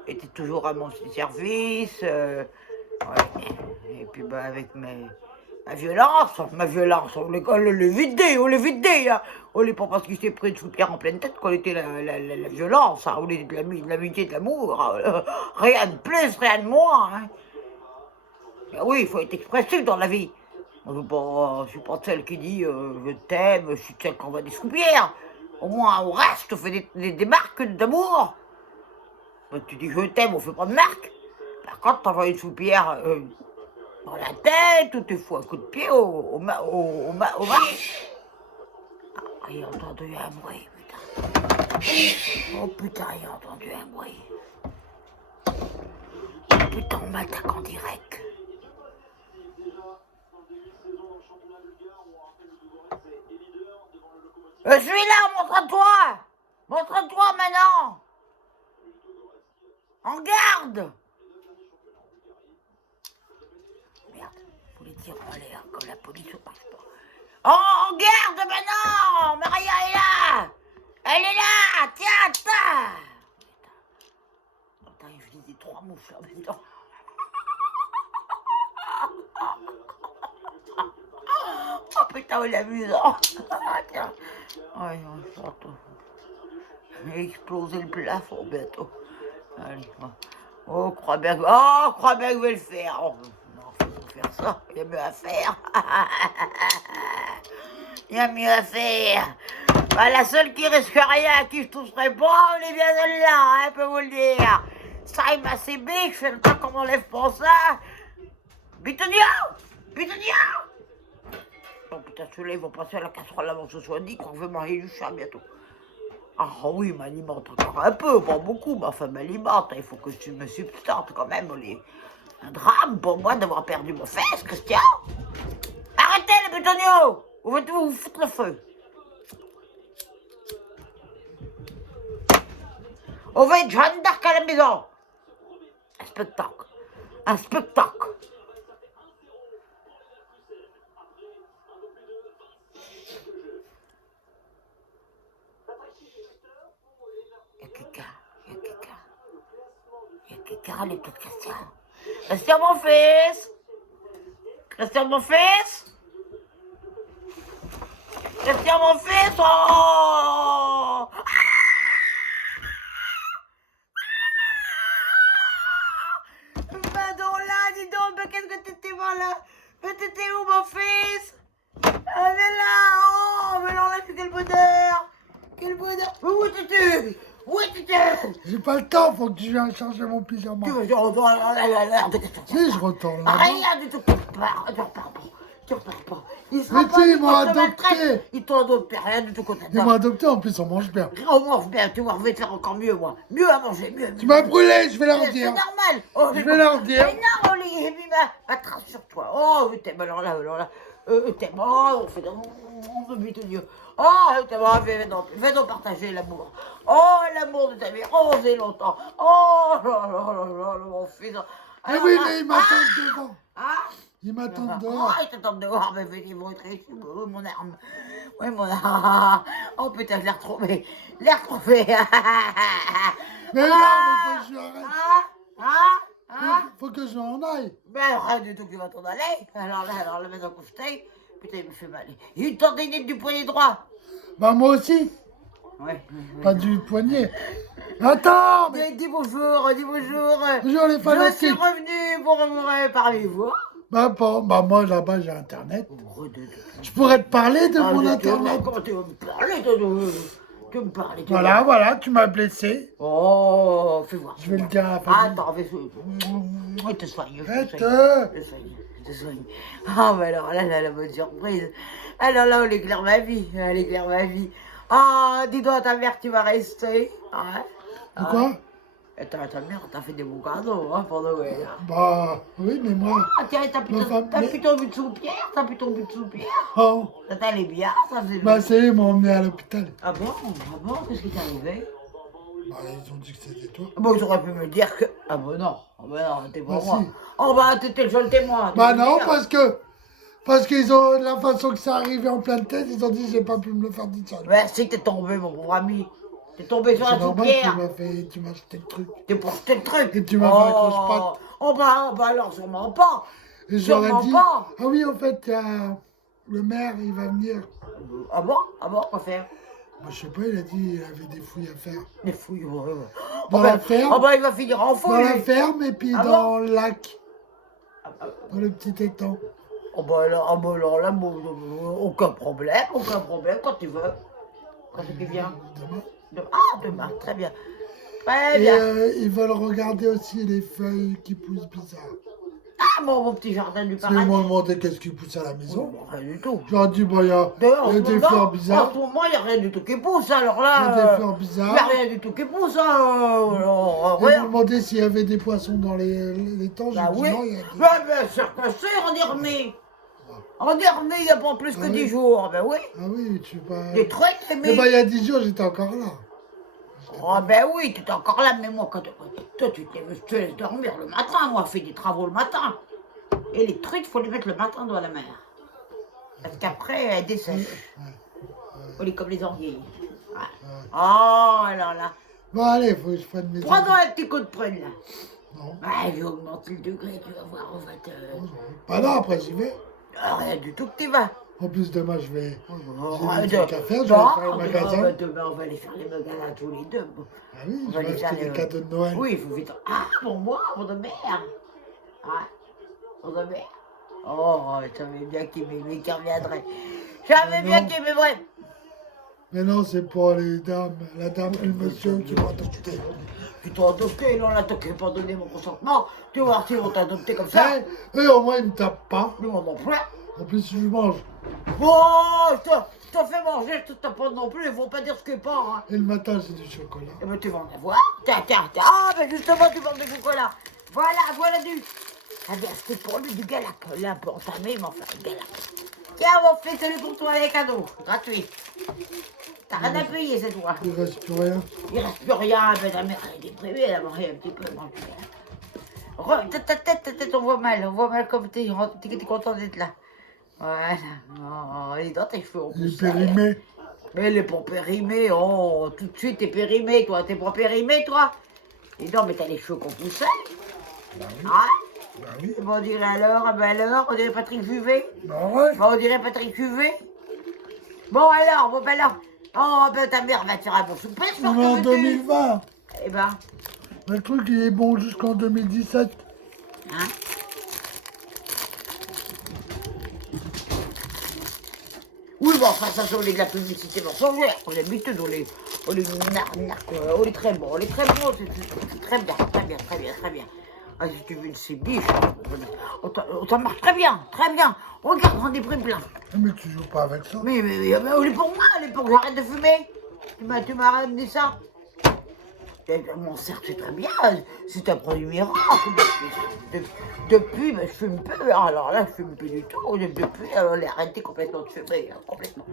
était toujours à mon service. Ouais. Et puis, bah, avec ma violence, on l'a vidé, là. On l'est pas parce qu'il s'est pris de sous-pierre en pleine tête qu'on était la violence, hein. On était de l'amitié, de l'amour. Hein. Rien de plus, rien de moins. Hein. Ben oui, il faut être expressif dans la vie. Je suis pas celle qui dit je t'aime, je suis celle qui envoie des soupières. Au moins, on reste, on fait des marques d'amour. Ben, tu dis je t'aime, on fait pas de marques. Par contre, t'envoies une soupière dans la tête, ou tu fous un coup de pied au marche. Ah, j'ai entendu un bruit, putain. Oh putain, j'ai entendu un bruit. Oh putain, on m'attaque en direct. Je suis là, montre-toi. Montre-toi maintenant. En garde. Merde, faut les tirer en l'air, comme la police ne marche pas. En garde maintenant. Maria est là. Elle est là. Tiens, attends. Putain, je disais 3 mouches en même temps. Oh putain, il est amusant. Tiens. Ouais, on sort. Exploser le plafond bientôt. Allez, oh, crois bien que je vais le faire. Oh, non, faut faire ça. Il y a mieux à faire. Il y a mieux à faire. Bah, la seule qui risque rien, à qui je toucherai pas, on est bien celle-là, hein, je peux vous le dire. Ça, il m'a assez big, je sais pas comment on lève pour ça. Bitonio. Oh putain, ceux-là, ils vont passer à la casserole avant que ce soit dit qu'on veut manger du chat bientôt. Ah oui, il m'alimente encore un peu, pas beaucoup, mais enfin, m'alimente. Il faut que tu me substantes quand même. Un drame pour moi d'avoir perdu mon fesse, Christian. Arrêtez les bétoniaux. Où vous foutre le feu? On va être Jeanne d'Arc à la maison. Un spectacle. Il y a quelqu'un, les petites Christian. Christian, mon fils. Oh. Pardon là, dis donc, mais qu'est-ce que t'étais là? Mais t'étais où, mon fils? Elle est là. Oh, mais alors là, quel bonheur. Où t'étais? J'ai pas le temps, faut que tu viennes changer mon pyjama. Tu veux dire, Si, je retourne là. rien du tout. Pardon. Tu repars pas. Il sera Mais pas tu sais, dit ils m'ont qu'on te adopté. maltraite. Ils t'ont adopté, rien du tout qu'on Ils m'ont t'adopte. adopté, en plus on mange bien. On mange bien, tu vois, je vais te faire encore mieux, moi. Mieux à manger, mieux. Tu m'as brûlé, je vais leur C'est dire. normal. Oh, Je vais leur dire. Mais non, Oli, j'ai mis ma trace sur toi. Oh, t'es bon, alors là. T'es bon, on fait on veut tout Dieu. Oh, t'es bon, fais donc partager l'amour. Oh, l'amour de ta vie. Oh, c'est longtemps. Oh, là, mon fils. Mais Alors oui, là, mais ils m'attendent devant. Ah, Ils m'attendent oh, dehors. ils t'attendent dehors, mais ils vont être ici. Oh, mon arme. Oui, mon arme. Oh, putain, je l'ai retrouvé. Je l'ai retrouvé. Mais non, mais faut que je arrête. Faut que je m'en aille. Ben, rien du tout qui va t'en aller. Alors là, maintenant que je t'aille, putain, il me fait mal. J'ai une tendinite du poignet droit. Bah moi aussi. Ouais. Pas du poignet. Attends, mais... Mais dis bonjour. Bonjour les Je suis fanatiques. revenu pour vous parler, vous. Bah bon, bah moi là-bas j'ai internet. Je pourrais te parler de mon internet. Comment tu vas me parler, toi, tu vas me parler. Voilà, tu m'as blessé. Oh, fais voir. Je vais le dire à la famille. Attends, fais te soigne. Je te soigne. Ah, mais alors là, la bonne surprise. Alors là, elle éclaire ma vie. Ah, dis donc à ta mère, tu vas rester. Ouais. Pourquoi? Et ta mère t'a fait des bons cadeaux, hein, pour Noël. Bah oui, mais moi... Ah, tiens, t'as plutôt vu de sous-pierre, Oh, Ça t'allait bien, ça faisait bah bien. c'est eux, ils m'ont emmené à l'hôpital. Ah bon, qu'est-ce qui t'est arrivé? Bah ils ont dit que c'était toi. Bon, ils auraient pu me dire que... Ah bon, non, t'es pas Bah, moi. si. Oh bah, t'étais le seul témoin. Bah non, parce qu'ils ont, de la façon que ça arrivait en pleine tête, ils ont dit j'ai pas pu me le faire tout seul. Ouais, si t'es tombé, mon pauvre ami. T'es tombé sur C'est la normal, sous-pierre. tu m'as acheté le truc. T'es pour jeter le truc. Et tu m'as fait un croche-patte. Oh bah alors, sûrement pas. Et j'aurais Sûrement dit, pas. ah oui, en fait, il y a le maire, il va venir. Ah bon, quoi faire? Moi, je sais pas, il a dit il avait des fouilles à faire. Des fouilles, ouais. Dans la ferme. Oh bah, il va finir en fou, Dans la lui. ferme et puis Ah dans le lac, Ah, dans le petit étang. Oh bah là, aucun problème, quand tu veux. Quand tu viens. Demain. Demain, très bien. Très Et bien. ils veulent regarder aussi les feuilles qui poussent bizarre. Ah, mon petit jardin du Ils paradis. m'ont demandé qu'est-ce qui pousse à la maison. Rien du tout. Je leur ai dit, bon, il y a D'ailleurs, en ce des moment- fleurs bizarres. En ce moment, il n'y a rien du tout qui pousse, alors Il y là. a des fleurs Il n'y bizarres. a rien du tout qui pousse, hein. Ils m'ont Rien. demandé s'il y avait des poissons dans les temps. J'ai Bah dit oui. non, il y a des... Bah, bien sûr que c'est, on est remis. On est remis il n'y a pas plus que Ah 10 oui. jours. Ben oui. Ah oui, tu pas... Des trucs, Eh mais. ben, il y a 10 jours, j'étais encore là. Oh ben oui, tu es encore là, mais moi, quand toi, tu te laisses dormir le matin. Moi, je fais des travaux le matin. Et les trucs, il faut les mettre le matin dans la mer. Parce qu'après, elles dessèchent. On est comme les orgueils. Ouais. Oh là là. Bon, allez, faut que je prenne mes... Prends-toi un petit coup de prune, là. Non. Ouais, je vais augmenter le degré, tu vas voir, on va te... Bah non, après j'y vais. Rien du tout que tu vas. En plus, demain, je vais... J'ai des trucs à faire, je vais aller faire le magasin. Demain, on va aller faire les magasins tous les deux. Ah oui, On je va vais aller faire acheter des les- cadeaux de Noël. Oui, il faut vite... Ah, pour moi, pour de mère. Ouais, pour de mère. Oh, j'avais bien qu'il m'aimait, qu'il reviendrait. J'avais bien non. qu'il m'aimerait. Mais non, c'est pour les dames, la dame et le monsieur qui vont adopter. Tu t'as adopté, non, là, t'as qu'à pas donné mon consentement. Tu vas voir s'ils vont t'adopter comme ça. Eux, au moins, ils me tapent pas. Nous, on n'en plus. En plus, je mange. Oh, je t'en fais manger, je te tape pas non plus, ils vont pas dire ce que pas, hein. Et le matin, j'ai du chocolat. Eh ben, tu vas en avoir. Tiens. Ah, ben justement, tu vends du chocolat. Voilà du... J'avais acheté pour lui du galac. Là, pour ta mère, il m'en fait un galac. Tiens, mon fils, c'est lui pour toi, les cadeaux. Gratuit. T'as rien à payer, c'est toi. Il reste plus rien. Il reste plus rien. Ben, ta mère, elle est déprimée, elle a mangé un petit peu. Ta tête, on voit mal comme t'es content d'être là. Voilà. Oh, et dans tes cheveux, on Il est pousse. périmé. Mais elle est pas périmée, oh, tout de suite t'es périmé, toi, t'es pas périmé, toi. Et non, mais t'as les cheveux qu'on poussait. Bah oui. Ah, Bah oui. bon, on dirait alors, on dirait Patrick Juvet. Bah ouais. Bon, on dirait Patrick Juvet. Bon alors. Oh, ben ta mère va te faire un bon souper, je On est en 2020. Eh ben, Le truc, il est bon jusqu'en 2017. hein. Oui, bon, enfin, ça, on est de la publicité mensongère, comme d'habitude, on est très bon, c'est très bien. Ah, si tu veux une cibiche, ça marche très bien. Regarde, j'en ai pris plein. Mais tu joues pas avec ça. Mais elle est pour moi, elle est pour que j'arrête de fumer. Tu m'as ramené ça. Mon cerf, c'est très bien. C'est un produit miracle. Depuis, ben, je fume peu. Alors là, je fume plus du tout. Depuis, alors, elle a arrêté complètement de fumer. Hein, complètement.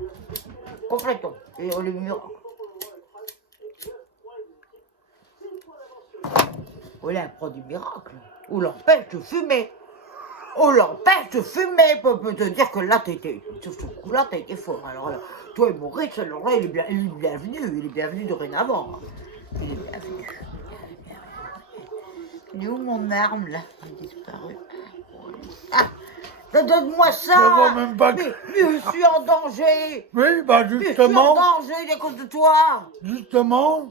Complètement. Et on est miracle. Voilà un produit miracle. On l'empêche de fumer. On l'empêche de fumer. On peut te dire que là, sur ce coup-là, t'as été fort. Alors là, toi et Maurice, alors là, il est bienvenu. Il est bienvenu dorénavant. Il est bienvenu. Il est où mon arme, là? Il est disparu. Ah, donne-moi ça. Je vois même pas que... Mais je suis en danger. Oui, bah Mais je suis en justement, danger à cause de toi. justement,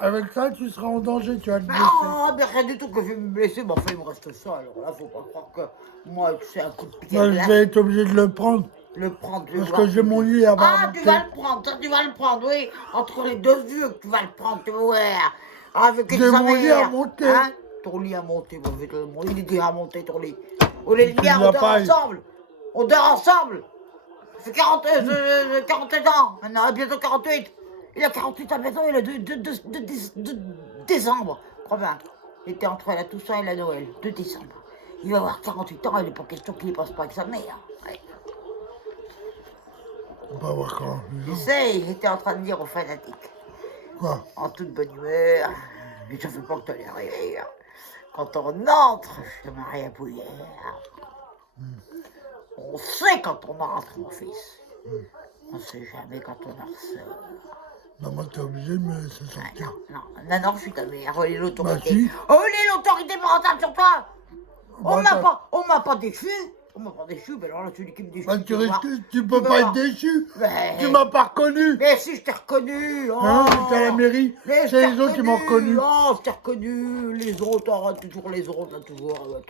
avec ça, tu seras en danger, tu vas te blesser. Non, mais rien du tout que je vais me blesser. Mais enfin, il me reste ça. Alors là, faut pas croire que moi, c'est un coup de pied. Moi, je vais être obligé de le prendre. Le prendre, Parce que j'ai mon lit à bas. Ah, tu vas le prendre, ça, tu vas le prendre, oui. Entre les deux yeux que tu vas le prendre, tu vas voir. Avec J'ai mon lit à monter. Hein? Ton lit à monter, bon, il est déjà à monter, ton lit. On est Tu bien, l'as on dort pas. ensemble. On dort ensemble. Ça fait 48 ans, maintenant, bientôt 48. Il a 48 ans, maintenant, il a 2 décembre. Crois bien. Il était entre la Toussaint et la Noël, 2 décembre. Il va avoir 48 ans, il n'est pas question qu'il ne passe pas avec sa mère. Ouais. On va voir quand. Tu sais, il était en train de dire aux fanatiques, Quoi? en toute bonne humeur, mais je ne veux pas que tu allais arriver. Quand on entre chez Maria Pouillère, on sait quand on entre, mon fils. On ne sait jamais quand on en ressort. Non, moi, t'es obligé de me laisser sortir. Non, je suis ta mère. Oh, il est l'autorité. Bah, si. Oh, il est l'autorité parentale sur toi. Bah, On m'a pas déchu. On m'a pas déchu, mais alors là, celui qui me déchu. Bah, tu peux vas pas voir. être déçu. Mais- Tu m'as pas reconnu. Mais si, je t'ai reconnu. Oh. Hein, j'étais à la mairie. Mais je C'est t'ai les autres qui m'ont reconnu. Oh, je t'ai reconnu. Les autres, t'auras toujours les autres, toujours.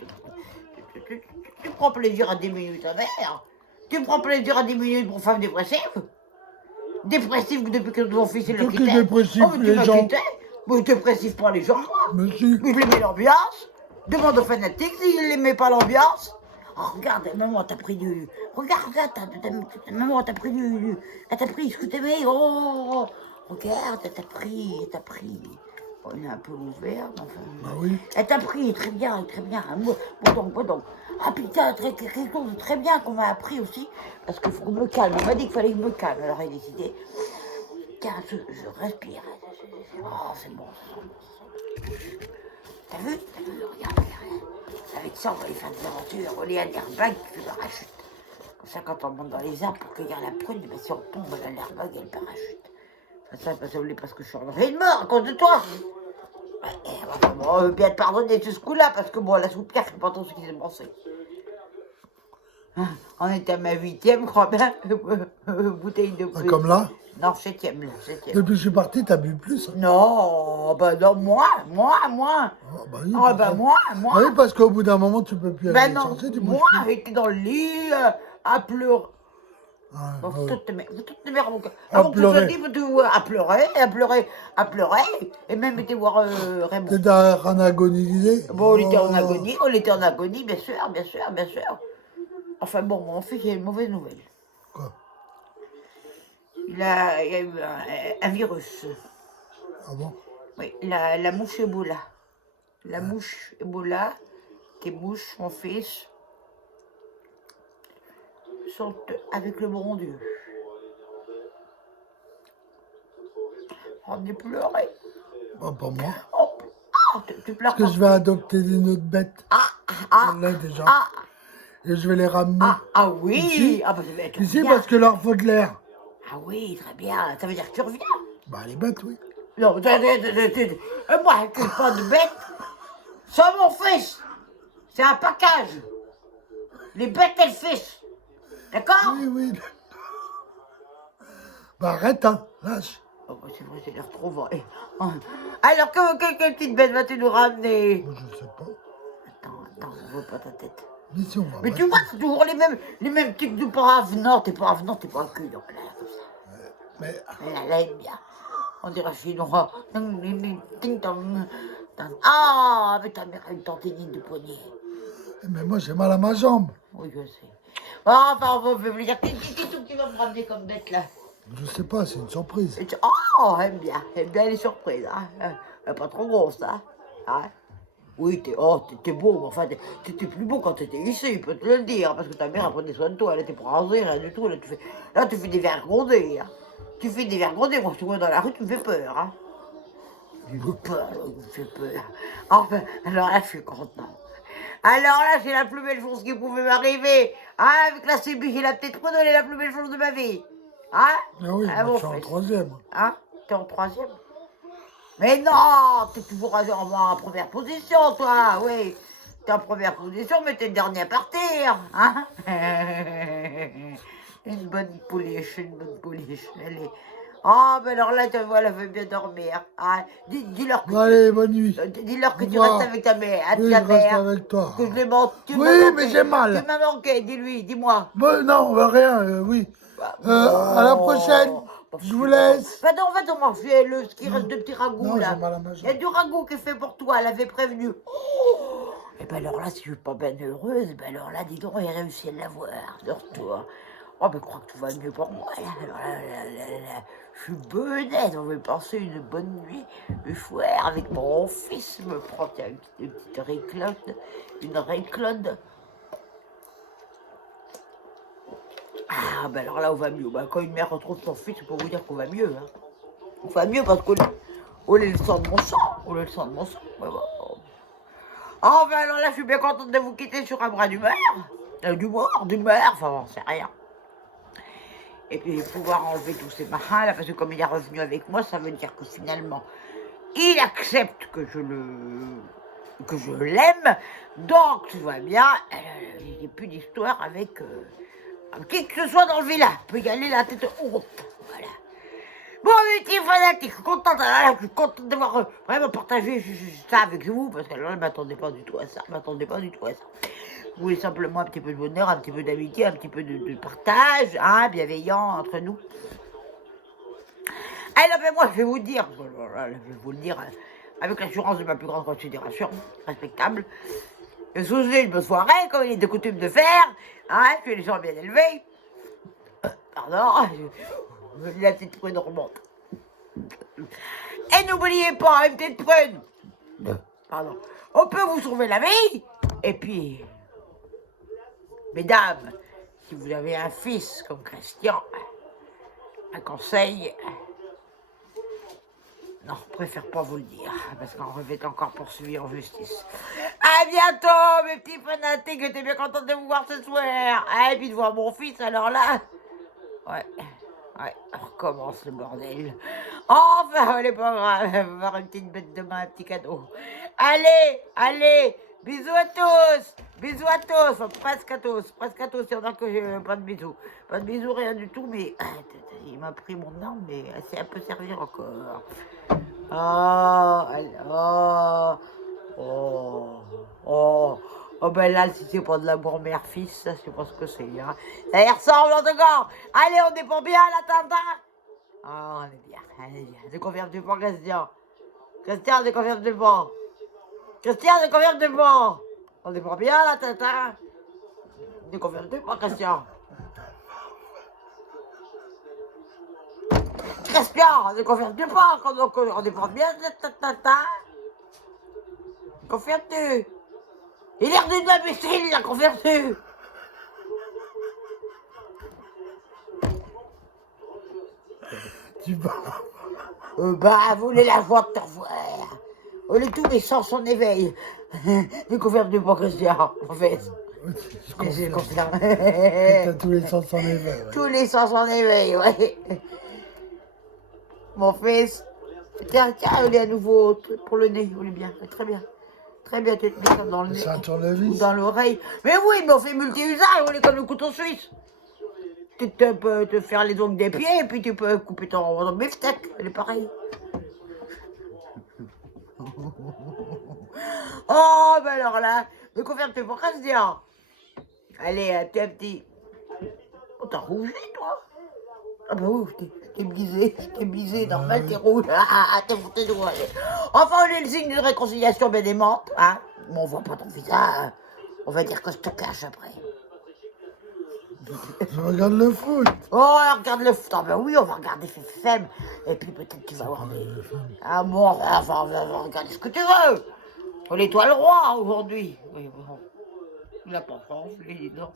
Tu prends plaisir à diminuer ta mère. Tu prends plaisir à diminuer pour femme dépressive. Dépressif depuis que ton fils il l'a Qu'est-ce quitté. que dépressif, Oh, mais tu les m'as gens? quitté. Mais dépressif pas les gens, moi. Mais si. Mais il aimait l'ambiance. Demande aux fanatiques s'il n'aimait pas l'ambiance. Oh, regarde, maman t'a pris du... Regarde, maman t'a pris du... Elle t'a pris ce que t'aimais. Oh, regarde, elle t'a pris. On est un peu ouvert, mais enfin... Bah oui. Elle t'a pris, très bien. Bon donc. Ah putain, quelque chose de très bien qu'on m'a appris aussi. Parce qu'il faut que je me calme. On m'a dit qu'il fallait que je me calme. Alors il a décidé... Tiens, je respire. Oh, c'est bon, ça sent bon. T'as vu, regarde. Avec ça, on va aller faire des aventures. On est à l'airbag qui fait parachute. Comme ça, quand on monte dans les arbres pour cueillir la prune, ben, si on tombe, on a l'airbag et le parachute. Ça, parce que je suis en train de mort à cause de toi. Bon, on veut bien te pardonner de ce coup-là, parce que bon, la soupière, c'est pas trop ce qui s'est passé. On était à ma 8e, je crois bien, bouteille de plus. Comme là. Non, 7e, là, 7e. Depuis que je suis parti, t'as bu plus. Hein. Non, bah non, moi. Ah, bah oui, Ah, bah moi. Ah oui, parce qu'au bout d'un moment, tu peux plus aller Ben non, sortir, tu moi, bouges plus. j'étais dans le lit, à pleurer. Ah, Bon, ouais. toutes tes mères, À avant que tu pleurer. te dises, à pleurer, et même été voir Raymond. T'es en agonisé. Bon, on était en Oh. agonie, bien sûr. Enfin bon, mon fils, il y a une mauvaise nouvelle. Quoi? Il y a eu un virus. Ah bon? Oui, la mouche Ebola. La mouche Ebola, qui mouche mon fils, sont avec le bon Dieu. On est pleuré. Bah, pas moi. Oh, tu pleures Parce que pas. je vais adopter des autres bêtes. Ah, On l'a déjà. ah, Et je vais les ramener. oui. Ici, Ah, bah, ça va être Ici bien. parce que leur faut de l'air. Ah oui, très bien. Ça veut dire que tu reviens. Bah, les bêtes, oui. Non, moi, je ne pas de bête. C'est mon fils. C'est un package. Les bêtes et le fils. D'accord? Oui, oui. Bah, arrête, hein. Lâche. Oh, bah, c'est vrai, c'est l'air trop vrai. Alors, quelle petite bête vas-tu nous ramener? Moi, je sais pas. Attends, on voit pas ta tête. Mais si, on va Mais voir. tu vois, c'est toujours les mêmes types de pas avenant. T'es pas avenant, t'es pas un cul. Donc là, comme ça. Mais, Elle aime bien. On dirait chinois. Ah, mais ta mère a une tendinite de poignet. mais moi, j'ai mal à ma jambe. Oui, je sais. Ah, enfin, on va me dire, qu'est-ce que tu vas me ramener comme bête, là? Je sais pas, c'est une surprise. Oh, aime bien les surprises, hein. Elle est pas trop grosse, hein. Hein? Oui, t'étais beau, mais enfin, t'étais plus beau quand t'étais ici, je peux te le dire, parce que ta mère, elle prenait soin de toi, elle était pas rasée, rien du tout, là, tu fais des vergondés, hein. Tu fais des vergondés, moi, je te vois dans la rue, tu me fais peur, hein. Tu me fais peur, là, tu me fais peur. Enfin, alors là, je suis contente. Alors là, c'est la plus belle chose qui pouvait m'arriver. Hein, avec la CB, j'ai la peut-être redonné la plus belle chose de ma vie. Hein? Ah oui, Ah, moi mon je suis en fils. troisième. Hein? T'es en troisième? Mais non, t'es toujours en première position, toi, oui. T'es en première position, mais t'es le dernier à partir, hein? Une bonne pouliche, une bonne pouliche. Elle est... Oh, ben alors là, tu vois, elle veut bien dormir. Ah, dis-leur que Bon, allez, bonne nuit. dis-leur que Au tu restes revoir. avec ta mère, Oui, ta je reste mère. avec toi. Que je l'ai manqué. Tu Oui, m'as manqué. mais j'ai mal. Tu m'as manqué, dis-lui, dis-moi. Bon, non, rien, oui. À la prochaine. Je vous laisse. Va-t'en manger ce qui reste de petits ragoûts, Non, là. j'ai mal à ma Il y a jambe. du ragoût qui est fait pour toi, elle avait prévenu. Et ben alors là, si je suis pas bien heureuse, ben alors là, dis donc, j'ai réussi à l'avoir de retour. Oh, ben je crois que tout va mieux pour moi, là. Alors là, je suis benette, on va passer une bonne nuit, le soir, avec mon fils, me prend une petite réclode, une réclode. Ah, ben alors là, on va mieux. Ben, quand une mère retrouve son fils, je peux vous dire qu'on va mieux, hein. On va mieux parce qu'on est le sang de mon sang. On est le sang de mon sang. Ouais, bon. Oh, ben alors là, je suis bien contente de vous quitter sur un bras d'humeur. D'humeur, enfin, on sait rien. Et puis, pouvoir enlever tous ces machins, là, parce que comme il est revenu avec moi, ça veut dire que finalement, il accepte que je l'aime. Donc, tout va bien. Il n'y a plus d'histoire avec qui que ce soit dans le village. Il peut y aller la tête haute. Voilà. Bon, mes petits fanatiques, je suis contente, je suis contente d'avoir vraiment partagé ça avec vous, parce que là, je ne m'attendais pas du tout à ça, Je voulais simplement un petit peu de bonheur, un petit peu d'amitié, un petit peu de partage, hein, bienveillant entre nous. Alors, ben moi, je vais vous dire, avec l'assurance de ma plus grande considération, respectable, je vous ai une bonne soirée, comme il est de coutume de faire, hein, que les gens bien élevés. Pardon, je dis la petite prune remonte. Et n'oubliez pas, une petite prune. Pardon. On peut vous sauver la vie. Et puis, mesdames, si vous avez un fils comme Christian, un conseil, non, je préfère pas vous le dire, parce qu'on va être encore poursuivi en justice. À bientôt, mes petits fanatiques, j'étais bien contente de vous voir ce soir. Et puis de voir mon fils, alors là, ouais, on recommence le bordel. Enfin, elle est pas grave, elle va avoir une petite bête de main, un petit cadeau. Allez, bisous à tous, presque à tous, il y en a que j'ai pas de bisous. Pas de bisous, rien du tout, mais il m'a pris mon arme, mais elle peut servir encore. Oh, ben là, si c'est pas de l'amour mère-fils, ça, je sais pas ce que c'est, hein. Ça y ressemble, en tout cas. Allez, on dépend bien, la Tintin. Ah, on est bien. Je confirme du pas, Christian. Je confirme du pas. On dépend bien, la Tintin. Je confirme du pas, Christian. Ne confirme-tu pas on dépend bien de Tintin. Confirmes-tu? Il a l'air d'une imbécile, la confirmes-tu? Tu vas. Vous voulez la joie de te revoir. On est tous les sens en éveil. Ne confirme-tu pas, Christian, en fait? Je confirme. confirme. T'as tous les sens en éveil. Ouais. Tous les sens en éveil, ouais. Mon fils. Tiens, il est à nouveau pour le nez, il est bien, très bien. Très bien, tu te mets comme dans le nez. C'est un tournevis. Ou dans l'oreille. Mais oui, mais on fait multi-usage, on est comme le couteau suisse. Tu peux te faire les ongles des pieds et puis tu peux couper ton beefsteak, elle est pareil. Oh, ben alors là, mais confirme-tu pour Christian. Allez, un petit. Oh, t'as rougé, toi? Ah bah oui, je t'ai blisé, normal, t'es rouge. T'es foutu de rouge. Enfin, on est le signe d'une réconciliation bien aimante, hein. Mais on voit pas ton visage. On va dire que je te cache après. Je regarde le foot. Oh, regarde le foot. Ah ben oui, on va regarder FFM. Et puis peut-être tu vas voir des... Ah bon, on va regarder ce que tu veux. On l'étoile roi aujourd'hui. Oui, bon. Il n'a pas changé, non.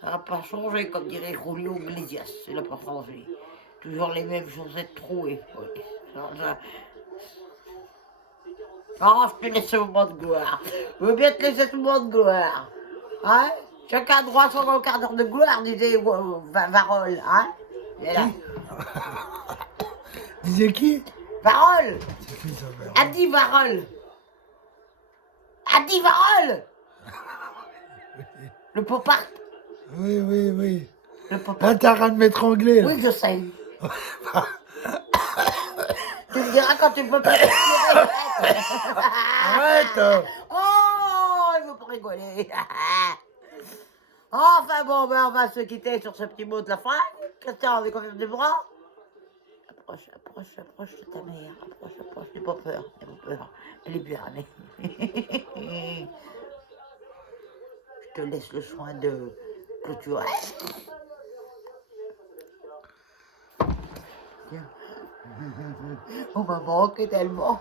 Ça n'a pas changé, comme dirait Julio Iglesias. Il n'a pas changé. Toujours les mêmes chaussettes trouées. Oui. Oh, je te laisse ce moment de gloire. Je veux bien te laisser ce moment de gloire. Hein? Chacun a droit à son quart d'heure de gloire, disait Varol. Hein? Et là. Disais qui? Varol! C'est qui ça, Varol? Adi Varol! Adi Varol! Le pop art. Oui, oui, oui. Le pop Là, art. t'as rien de m'étrangler, là. Oui, je sais. Tu me diras quand tu peux pas respirer. Arrête. Oh, il veut pas rigoler. Enfin bon, ben on va se quitter sur ce petit mot de la fin. Christian, avec combien de bras? Approche, approche, approche de ta mère. Approche, approche. N'aie pas peur, n'aie pas peur. Elle est bien née. Je te laisse le soin de clôturer. Tiens. On m'a manqué tellement.